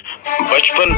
55,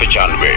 95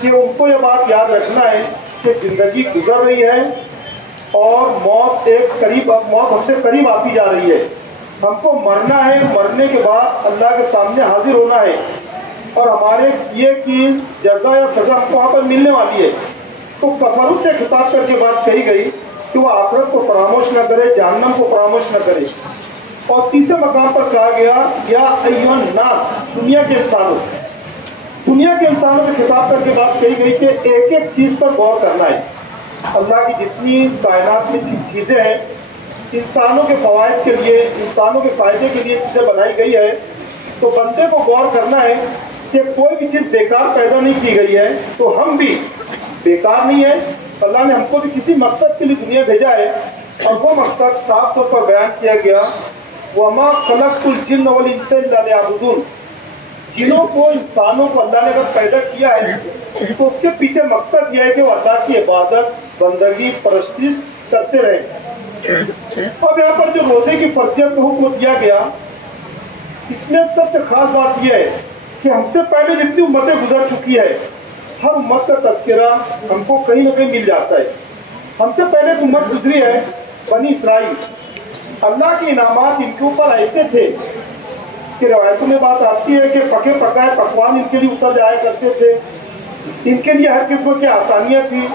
کہ ان کو یہ بات یاد رکھنا ہے کہ زندگی گزر رہی ہے اور موت موت ہم سے قریب آتی جا رہی ہے. ہم کو مرنا ہے, مرنے کے بعد اللہ کے سامنے حاضر ہونا ہے اور ہمارے کیے کی جزا یا سزا ہم کو وہاں پر ملنے والی ہے. تو کفروں سے خطاب کر کے بات کہی گئی کہ وہ آخرت کو فراموش نہ کرے, جہنم کو فراموش نہ کرے. اور تیسرے مقام پر کہا گیا یا ایھا الناس, دنیا کے انسانوں, دنیا کے انسانوں سے خطاب کر کے بات کہی گئی کہ ایک ایک چیز پر غور کرنا ہے. اللہ کی جتنی کائنات میں چیزیں ہیں انسانوں کے فوائد کے لیے, انسانوں کے فائدے کے لیے چیزیں بنائی گئی ہے, تو بندے کو غور کرنا ہے کہ کوئی بھی چیز بیکار پیدا نہیں کی گئی ہے, تو ہم بھی بیکار نہیں ہے. اللہ نے ہم کو بھی کسی مقصد کے لیے دنیا بھیجا ہے اور وہ مقصد صاف طور پر بیان کیا گیا, وَمَا خَلَقْتُ الْجِنَّ وَالْإِنسَ إِلَّا لِيَعْبُدُونِ. جنوں کو, انسانوں کو اللہ نے اگر پیدا کیا ہے تو اس کے پیچھے مقصد یہ ہے کہ وہ اللہ کی عبادت, بندگی, پرستش کرتے رہیں. اب یہاں پر جو روزے کی فرضیت کو حکم دیا گیا, اس میں سب سے خاص بات یہ ہے کہ ہم سے پہلے جتنی امتیں گزر چکی ہے, ہر امت کا تذکرہ ہم کو کہیں نہ کہیں مل جاتا ہے. ہم سے پہلے ایک امت گزری ہے بنی اسرائیل. اللہ کے انعامات ان کے اوپر ایسے تھے کہ روایتوں میں بات آتی ہے کہ پکے پکائے پکوان ان کے لیے اتر جایا کرتے تھے, ان کے لیے ہر قسم کی آسانیاں تھیں.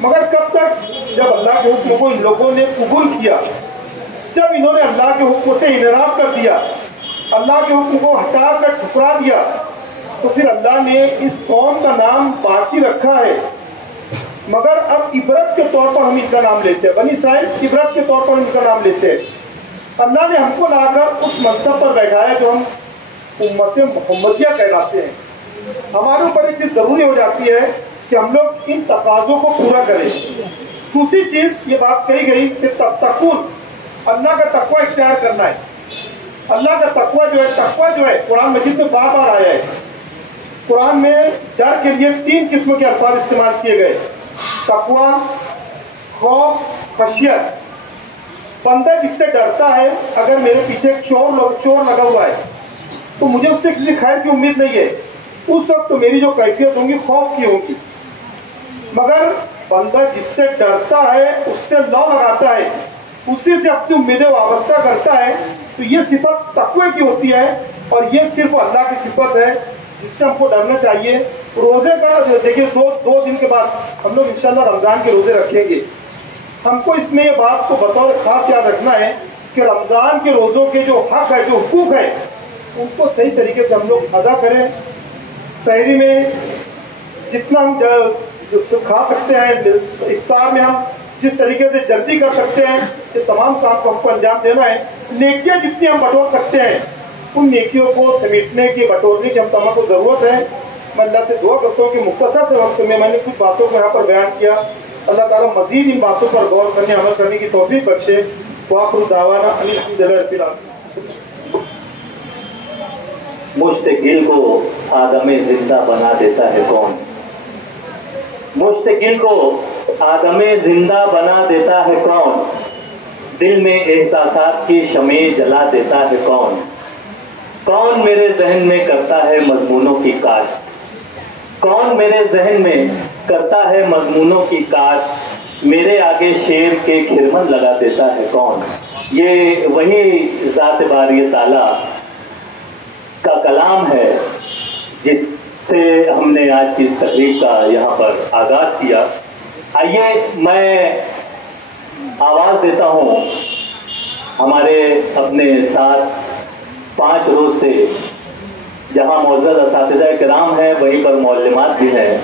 مگر کب تک, جب اللہ کے حکم کو ان لوگوں نے قبول کیا, جب انہوں نے اللہ کے حکم سے انحراف کر دیا, اللہ کے حکم کو ہٹا کر ٹھکرا دیا, تو پھر اللہ نے اس قوم کا نام باقی رکھا ہے. مگر اب عبرت کے طور پر ہم ان کا نام لیتے ہیں, بنی اسرائیل عبرت کے طور پر ان کا نام لیتے ہیں. اللہ نے ہم کو لا کر اس منصب پر بیٹھایا جو ہم امت محمدیہ کہلاتے ہیں. ہمارے اوپر یہ چیز ضروری ہو جاتی ہے کہ ہم لوگ ان تقاضوں کو پورا کریں. دوسری چیز یہ بات کہی گئی کہ تقون, اللہ کا تقوی اختیار کرنا ہے. اللہ کا تقوی جو ہے قرآن مجید میں بار بار آیا ہے. قرآن میں ڈر کے لیے 3 قسم کے الفاظ استعمال کیے گئے, تقوی, خوف, خشیت. بندہ جس سے ڈرتا ہے, اگر میرے پیچھے ایک چور لگا ہوا ہے تو مجھے اس سے کسی خیر کی امید نہیں ہے, اس وقت تو میری جو کیفیت ہوں گی خوف کی ہوگی. مگر بندہ جس سے ڈرتا ہے, اس سے لو لگاتا ہے, اسی سے اپنی امیدیں وابستہ کرتا ہے, تو یہ صفت تقوی کی ہوتی ہے. اور یہ صرف اللہ کی صفت ہے جس سے ہم کو ڈرنا چاہیے. روزے کا دیکھیے, دو دن کے بعد ہم لوگ انشاءاللہ رمضان کے روزے رکھیں گے. ہم کو اس میں یہ بات کو بطور خاص یاد رکھنا ہے کہ رمضان کے روزوں کے جو حق ہے, جو حقوق ہے, ان کو صحیح طریقے سے ہم لوگ ادا کریں. سحری میں جتنا ہم کھا سکتے ہیں, افطار میں ہم جس طریقے سے جلدی کر سکتے ہیں, یہ تمام کام کو ہم کو انجام دینا ہے. نیکیاں جتنی ہم بٹور سکتے ہیں, ان نیکیوں کو سمیٹنے کی, بٹورنے کی ہم تمام کو ضرورت ہے. میں اللہ سے دعا کرتا ہوں کہ مختصر سے وقت میں نے کچھ باتوں کو یہاں پر بیان کیا. اللہ تعالیٰ مزید ان باتوں پر غور کرنے, عمل کرنے کی توفیق بخشے. وآخر دعوانا ان الحمدللہ رب العالمین. مشتغل کو آدم زندہ بنا دیتا ہے کون؟ مشتغل کو آدم زندہ بنا دیتا ہے کون؟ دل میں احساسات کی شمع جلا دیتا ہے کون؟ کون میرے ذہن میں کرتا ہے مضمونوں کی کاش؟ کون میرے ذہن میں کرتا ہے مضمونوں کی کاش؟ میرے آگے شیر کے کھرمن لگا دیتا ہے کون؟ یہ وہی ذات باری تعالیٰ کا کلام ہے جس سے ہم نے آج کی تقریب کا یہاں پر آغاز کیا. آئیے میں آواز دیتا ہوں ہمارے اپنے ساتھ 5 روز سے جہاں معزز اساتذہ کرام ہیں وہیں پر معلمات بھی ہیں.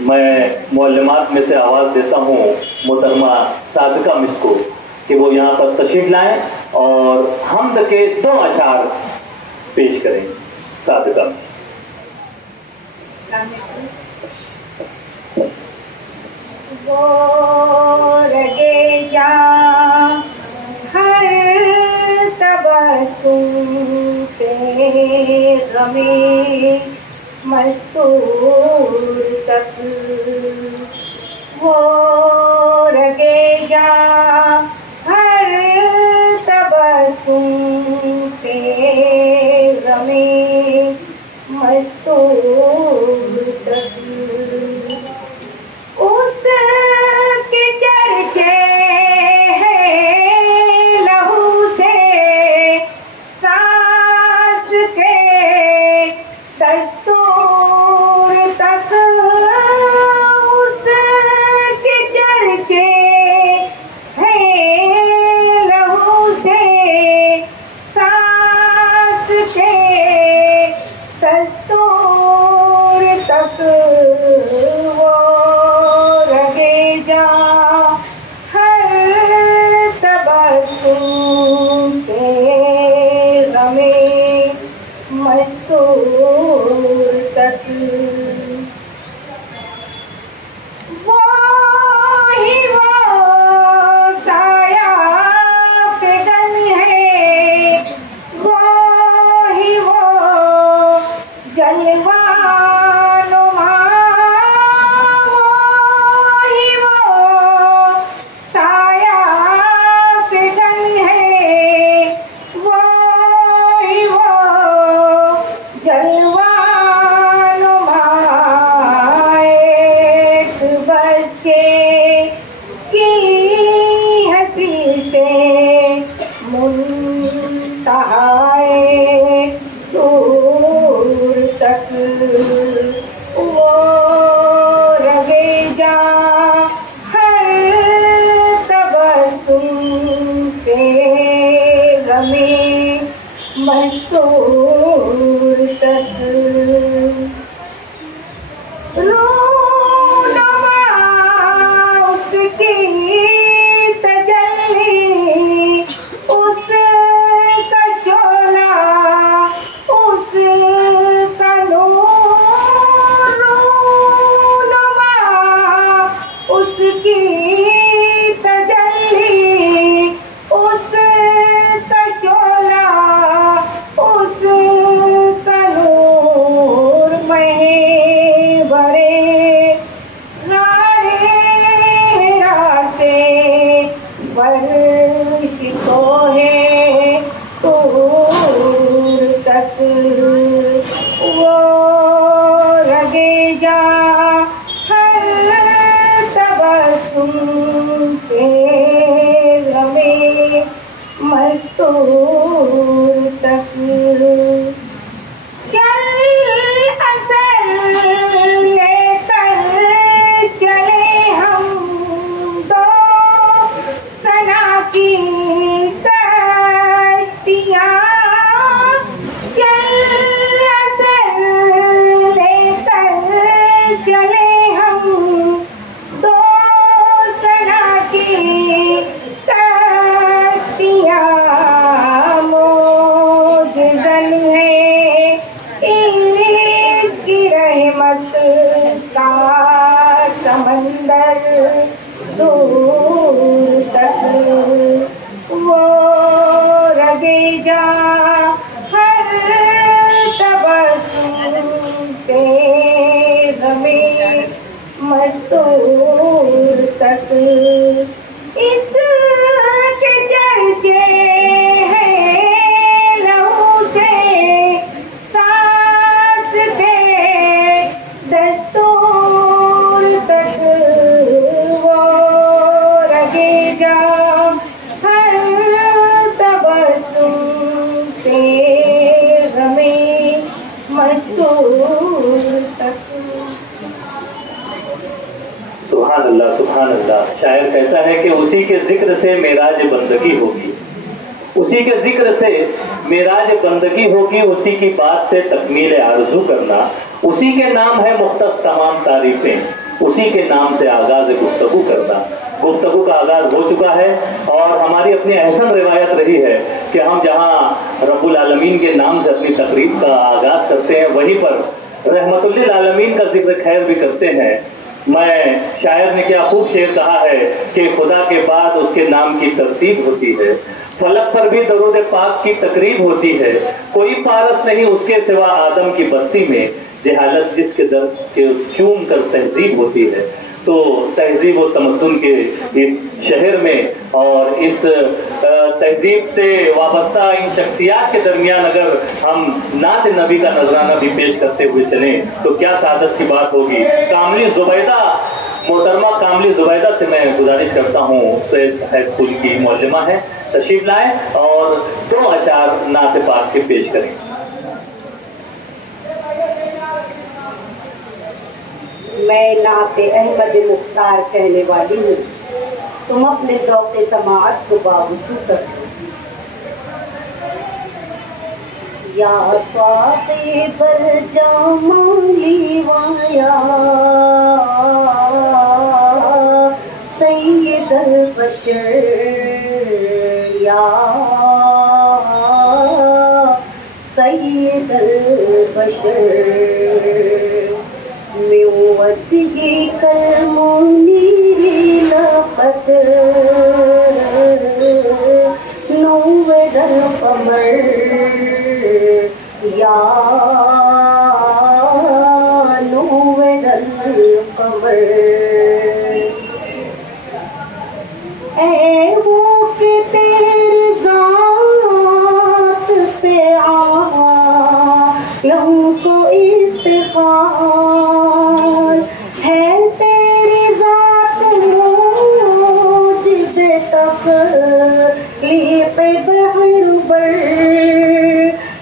میں معلمات میں سے آواز دیتا ہوں محترمہ صادقہ مس کو کہ وہ یہاں پر تشریف لائیں اور حمد کے 2 اشعار پیش کریں. صادقہ. وہ رگے جاں ہر تبسم سے غمِ مستور تک، وہ رگے جاں ہر تبسم سے غمِ مستور تک مستور تک رونما اس کی تجلی اس کا شعلہ اس کا نور رونما اس کی تجلی اس کا شعلہ اس کا نور محورے راتے فرش تو ہے دور تک وہ رگے جا ہر تبسم کے غمِ مستور تک چل اثر لے کر چلے ہم دو سنا کی کشتیاں چل اثر لے کر چلے ہم دو سنا کی کشتیاں موج زن ہے اس کی رحمت کا سمندر دور تک وہ رگے جا ہر تبسم سے غمِ مستور تک اس کے چرچے ہیں لہو سے سانس کے دستور تک وہ رگے جا ہر تبسم سے غمِ مستور تک. سبحان اللہ سبحان اللہ. شاعر کہتا ہے کہ اسی کے ذکر سے معراج بندگی ہوگی، اسی کے ذکر سے معراج بندگی ہوگی، اسی کی بات سے تکمیل آرزو کرنا، اسی کے نام ہے مختص تمام تعریفیں، اسی کے نام سے آغاز گفتگو کرنا. گفتگو کا آغاز ہو چکا ہے اور ہماری اپنی احسن روایت رہی ہے کہ ہم جہاں رب العالمین کے نام سے اپنی تقریب کا آغاز کرتے ہیں وہیں پر رحمت للعالمین کا ذکر خیر بھی کرتے ہیں. میں شاعر نے کیا خوب شعر کہا ہے کہ خدا کے بعد اس کے نام کی ترتیب ہوتی ہے، فلک پر بھی درود پاک کی تقریب ہوتی ہے، کوئی پارس نہیں اس کے سوا آدم کی بستی میں، جہالت جس کے در کے چوم کر تہذیب ہوتی ہے. تو تہذیب و تمدن کے اس شہر میں اور اس تہذیب سے وابستہ ان شخصیات کے درمیان اگر ہم نعت نبی کا نذرانہ بھی پیش کرتے ہوئے چلیں تو کیا سعادت کی بات ہوگی. کاملی زبیدہ، محترمہ کاملی زبیدہ سے میں گزارش کرتا ہوں، سید ہائی اسکول کی معلمہ ہے، تشریف لائیں اور 2 اشعار نعت پاک کے پیش کریں. میں نعت احمد مختار کہنے والی ہوں، تم اپنے ذوق سماعت کو باوضو کر دو. یا صاحب الجمال ویا سید البشر، یا سید البشر، من وجهك المنير لقد نور القمر، یا نور القمر. اے وہ کہ تیری ذات پہ عالم کو افتخار ہے، تیری ذات موجب تکلیف بحر بر.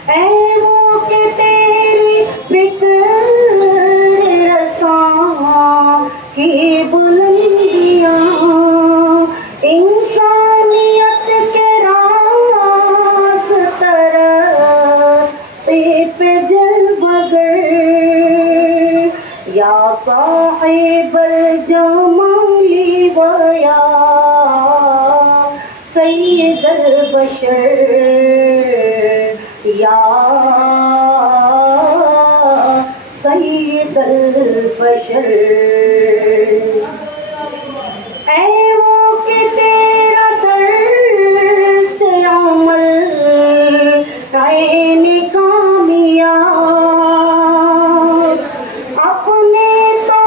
اے وہ کہ تیری فکر رساں کی بلندیاں انسانیت کے راز طرف سید البشر یا سید البشر اے وہ کہ تیرا در سے عمل عین کامیاب اپنے تو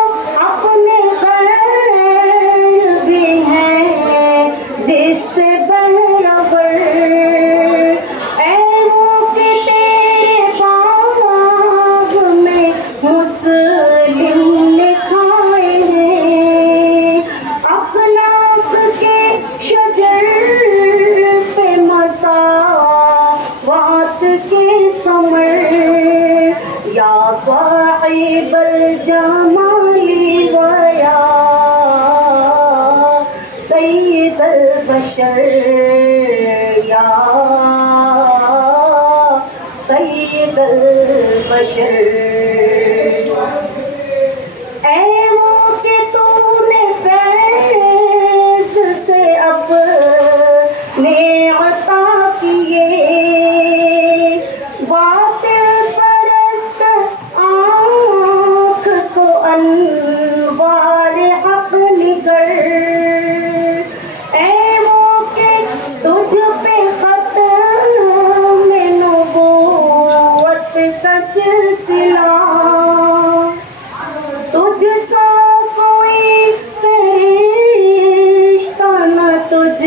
اپنے غیر بھی ہیں جس سے برابر اے وہ کہ تیرے باغ میں مسلم لکھائے ہیں اخلاق کے شجر پہ مساوات کے ثمر یا صاحب الجمال ویا سید البشر یا سید البشر اے وہ کہ تو نے فیض سے اپنے عطا کیے باطل پرست آنکھ کو انوار حق نگر اے وہ کہ تجھ پہ ختم نبوت کا سلسلہ تجھ سا کوئی فرشتہ نہ تجھ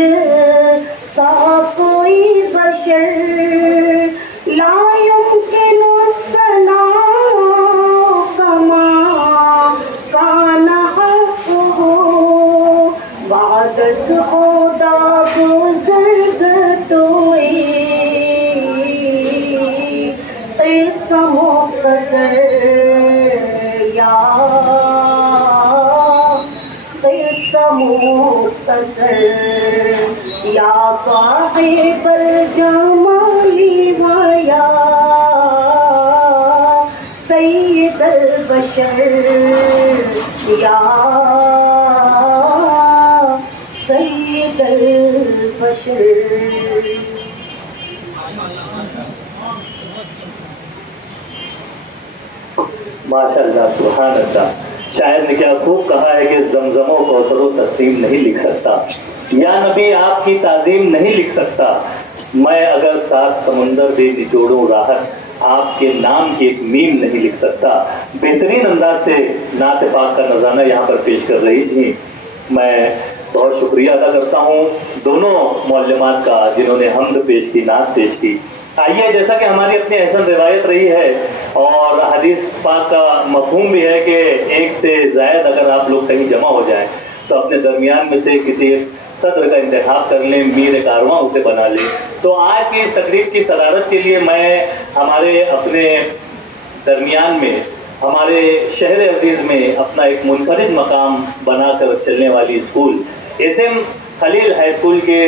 سا کوئی بشر لا يمكن الثناء كما كان حقه بعد خدا بزرگ توئی قصہ مختصر یا قصہ مختصر یا صاحب الجمال ویا سید البشر یا سید البشر ماشاء اللہ سبحان اللہ. شاعر نے کیا خوب کہا ہے کہ زمزم و کوثر و تسلیم نہیں لکھ سکتا، یا نبی آپ کی تعظیم نہیں لکھ سکتا، میں اگر 7 سمندر بھی نچوڑوں راحت آپ کے نام کی ایک میم نہیں لکھ سکتا. بہترین انداز سے نعت پاک کا نذرانہ یہاں پر پیش کر رہی تھی. میں بہت شکریہ ادا کرتا ہوں دونوں معلمات کا جنہوں نے حمد پیش کی، نعت پیش کی. آئیے، جیسا کہ ہماری اپنی احسن روایت رہی ہے اور حدیث پاک کا مفہوم بھی ہے کہ ایک سے زائد اگر آپ لوگ کہیں جمع ہو جائیں تو اپنے درمیان میں سے کسی صدر کا انتخاب کر لیں، میر کارواں اسے بنا لیں. تو آج کی اس تقریب کی صدارت کے لیے میں ہمارے اپنے درمیان میں، ہمارے شہر عزیز میں اپنا ایک منفرد مقام بنا کر چلنے والی اسکول ایس ایم خلیل ہائی اسکول کے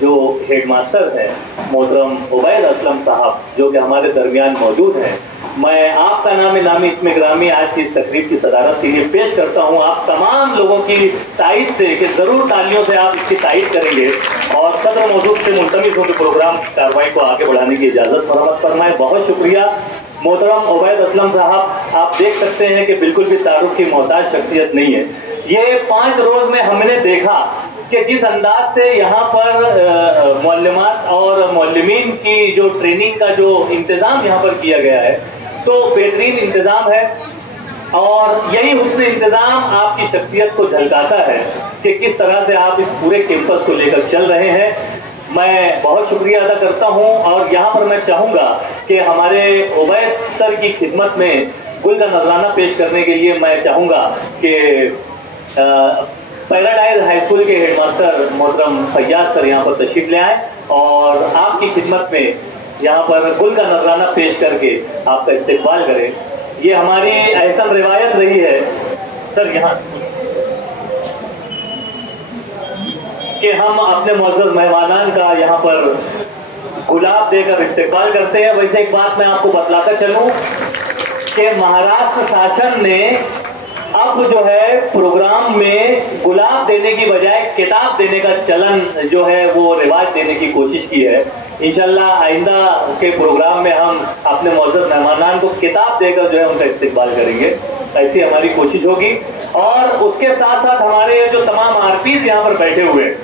جو ہیڈ ماسٹر ہیں محترم عبید اسلم صاحب، جو کہ ہمارے درمیان موجود ہیں، میں آپ کا نام نامی اسم گرامی آج کی اس تقریب کی صدارت کے لیے پیش کرتا ہوں آپ تمام لوگوں کی تائید سے کہ ضرور تالیوں سے آپ اس کی تائید کریں گے اور صدر موجود سے ملتمس ہو کے پروگرام کارروائی کو آگے بڑھانے کی اجازت فراہم فرمائیں. بہت شکریہ محترم عبید اسلم صاحب. آپ دیکھ سکتے ہیں کہ بالکل بھی تعارف کی محتاج شخصیت نہیں ہے. یہ 5 روز میں ہم نے دیکھا کہ جس انداز سے یہاں پر معلمات اور معلمین کی جو ٹریننگ کا جو انتظام یہاں پر کیا گیا ہے تو بہترین انتظام ہے اور یہی حسن انتظام آپ کی شخصیت کو جھلکاتا ہے کہ کس طرح سے آپ اس پورے کیمپس کو لے کر چل رہے ہیں. میں بہت شکریہ ادا کرتا ہوں اور یہاں پر میں چاہوں گا کہ ہمارے عبید سر کی خدمت میں گل کا نذرانہ پیش کرنے کے لیے میں چاہوں گا کہ پیراڈائز ہائی اسکول کے ہیڈ ماسٹر محترم فیاض سر یہاں پر تشریف لے آئیں اور آپ کی خدمت میں یہاں پر گل کا نذرانہ پیش کر کے آپ کا استقبال کریں. یہ ہماری احسن روایت رہی ہے سر یہاں کہ ہم اپنے معزز مہمانان کا یہاں پر گلاب دے کر استقبال کرتے ہیں. ویسے ایک بات میں آپ کو بتلاتا چلوں کہ مہاراشٹر شاسن نے اب جو ہے پروگرام میں گلاب دینے کی بجائے کتاب دینے کا چلن جو ہے وہ رواج دینے کی کوشش کی ہے. انشاءاللہ آئندہ کے پروگرام میں ہم اپنے معزز مہمانان کو کتاب دے کر جو ہے ان کا استقبال کریں گے. ایسی ہماری کوشش ہوگی. اور اس کے ساتھ ساتھ ہمارے جو تمام آرپیز یہاں پر بیٹھے ہوئے،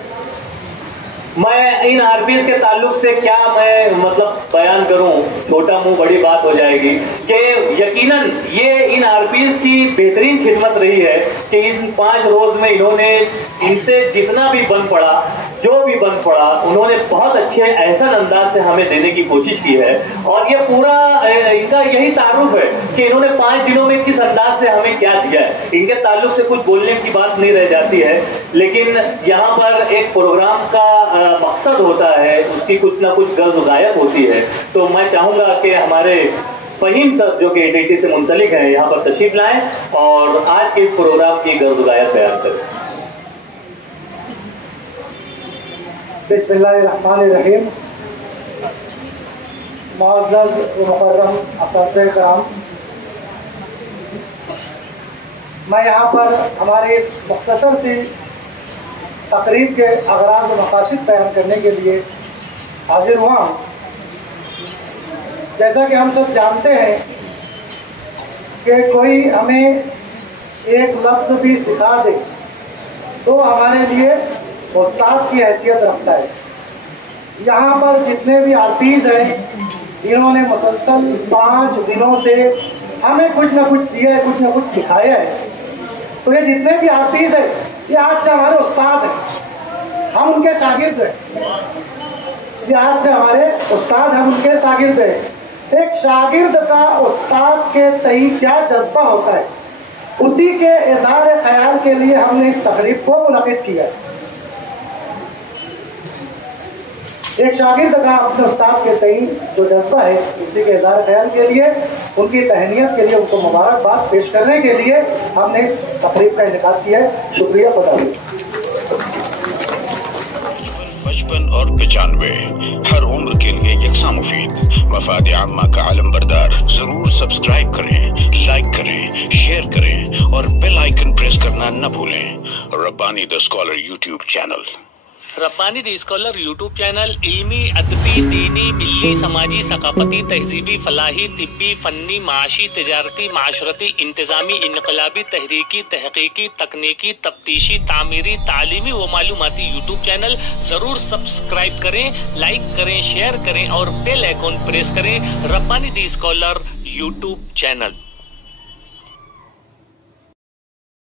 میں ان آرپیز کے تعلق سے کیا میں مطلب بیان کروں، چھوٹا منہ بڑی بات ہو جائے گی کہ یقیناً یہ ان آرپیز کی بہترین خدمت رہی ہے کہ ان 5 روز میں انہوں نے ان سے جتنا بھی بن پڑا، جو بھی بن پڑا، انہوں نے بہت اچھے احسن انداز سے ہمیں دینے کی کوشش کی ہے. اور یہ پورا ان کا یہی تعارف ہے کہ انہوں نے 5 دنوں میں کس انداز سے ہمیں کیا دیا ہے. ان کے تعلق سے کچھ بولنے کی بات نہیں رہ جاتی ہے، لیکن یہاں پر ایک پروگرام کا مقصد ہوتا ہے، اس کی کچھ نہ کچھ غرض غائب ہوتی ہے. تو میں چاہوں گا کہ ہمارے فہیم صاحب جو کہ ATT سے منسلک ہیں یہاں پر تشریف لائیں اور آج کے پروگرام کی غرض غائب بیان کریں. بسم اللہ الرحمن الرحیم. معزز و مکرم اساتذہ کرام، میں یہاں پر ہمارے اس مختصر سی تقریب کے اغراض و مقاصد بیان کرنے کے لیے حاضر ہوا ہوں. جیسا کہ ہم سب جانتے ہیں کہ کوئی ہمیں ایک لفظ بھی سکھا دے تو ہمارے لیے استاد کی حیثیت رکھتا ہے. یہاں پر جتنے بھی آرپیز ہیں انہوں نے مسلسل 5 دنوں سے ہمیں کچھ نہ کچھ دیا ہے، کچھ نہ کچھ سکھایا ہے. تو یہ جتنے بھی آرپیز ہیں یہ آج سے ہمارے استاد ہیں، ہم ان کے شاگرد ہیں. یہ آج سے ہمارے استاد، ہم ان کے شاگرد ہیں. ایک شاگرد کا استاد کے تئیں کیا جذبہ ہوتا ہے، اسی کے اظہار خیال کے لیے ہم نے اس تقریب کو منعقد کیا. ایک شاگرد کا اپنے استاد کے تئیں جو جذبہ ہے اسی کے اظہار خیال کے لیے، ان کی تہنیت کے لیے، ان کو مبارکباد پیش کرنے کے لیے ہم نے اس تقریب کا انعقاد کیا ہے. شکریہ. خدا حافظ. 55 اور 95 ہر عمر کے لیے یکساں مفید. مفاد عامہ کا عالم بردار. ضرور سبسکرائب کریں، لائک کریں، شیئر کریں اور بیل آئیکن پریس کرنا نہ بھولیں. Rabbani the scholar YouTube channel. Rabbani the scholar YouTube channel علمی، ادبی، دینی، ملی، سماجی، ثقافتی، تہذیبی، فلاحی، طبی، فنی، معاشی، تجارتی، معاشرتی، انتظامی، انقلابی، تحریکی، تحقیقی، تکنیکی، تفتیشی، تعمیری، تعلیمی و معلوماتی یوٹیوب چینل. ضرور سبسکرائب کریں، لائک کریں، شیئر کریں اور بیل آئیکن پریس کریں. ربانی دی اسکالر یوٹیوب چینل.